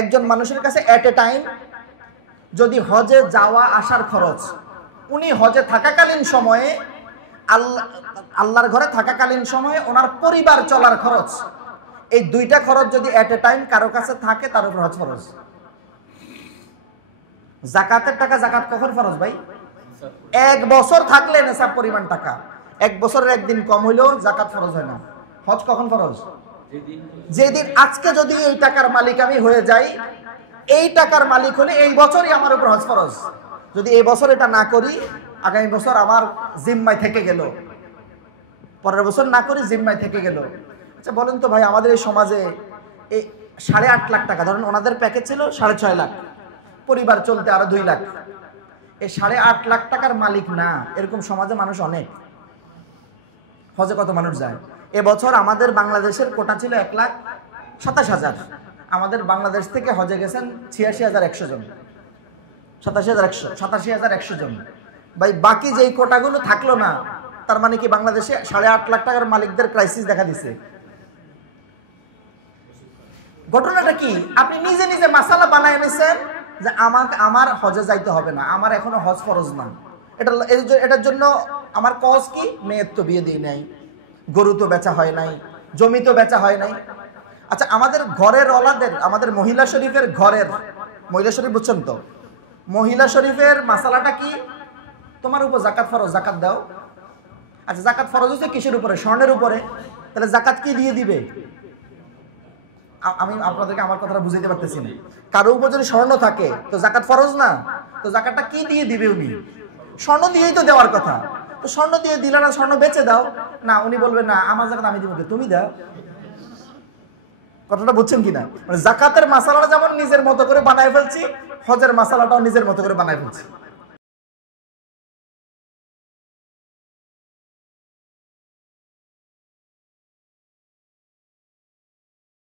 একজন মানুষের কাছে এট এ টাইম যদি হজে যাওয়া আসার খরচ, উনি হজে থাকাকালীন সময়ে আল্লাহর ঘরে থাকাকালীন সময়ে ওনার পরিবার চলার খরচ, এই দুইটা খরচ যদি এট এ টাইম কারো কাছে থাকে তার উপর হজ ফরজ। জাকাতের টাকা জাকাত কখন ফরজ ভাই? 1 বছর থাকলে নেশাব পরিমাণ টাকা, 1 বছরের একদিন কম হইলেও জাকাত ফরজ হয় না। হজ কখন ফরজ? যেদিন আজকে যদি এই টাকার মালিক আমি হয়ে যাই, এই টাকার মালিক হলে এই বছরই আমার উপর হজ ফরজ। যদি এই বছর এটা না করি, আগামী বছর আমার জিম্মায় থেকে গেল, পরের বছর না করি জিম্মায় থেকে গেল। আচ্ছা বলেন তো ভাই, আমাদের এই সমাজে এই 8.5 লাখ টাকা, ধরেন ওনাদের প্যাকেজ ছিল 6.5 লাখ, পরিবার চলতে আরো 2 লাখ, এই 8.5 লাখ টাকার মালিক না এরকম সমাজে মানুষ অনেক। হজে কত মানুষ যায়? এবছর আমাদের বাংলাদেশের কোটা ছিল 1,27,000, আমাদের বাংলাদেশ থেকে হজে গেছেন 86,100 জন, 87,100 জন। ভাই বাকি যেই কোটাগুলো থাকলো না, তার মানে কি বাংলাদেশে 8.5 লাখ টাকার মালিকদের ক্রাইসিস দেখা দিছে। ঘটনাটা কি? আপনি নিজে নিজে মাসালা বানায় নিছেন যে আমার হজে যাইতে হবে না, আমার এখনো হজ ফরজ না। এটার জন্য আমার কজ কি? মেয়ের তো বিয়ে দিই নাই, গরু তো বেচা হয় নাই, জমি তো বেচা হয় নাই। আচ্ছা আমাদের ঘরের ওলাদের, আমাদের মহিলা শরীফের ঘরের, মহিলা শরীফ বুঝছেন তো, মহিলা শরীফের মাসালাটা কি? তোমার উপর জাকাত ফরজ, জাকাত দাও। আচ্ছা জাকাত ফরজ হচ্ছে কিসের উপরে? স্বর্ণের উপরে। তাহলে জাকাত কি দিয়ে দিবে? আমি আপনাদেরকে আমার কথাটা বুঝাইতে পারতেছি না। কারো উপর যদি স্বর্ণ থাকে তো জাকাত ফরজ না, তো জাকাতটা কি দিয়ে দিবে? উনি স্বর্ণ দিয়েই তো দেওয়ার কথা। তো স্বর্ণ দিয়ে দিলে না, স্বর্ণ বেচে দাও না। উনি বলবে না আমার জাকাত আমি দিব, তুমি দাও। কথাটা বুঝছেন কিনা? মানে জাকাতের মাসালাটা যেমন নিজের মতো করে বানায় ফেলছি, হজের মাসালাটাও নিজের মতো করে বানায় ফেলছি।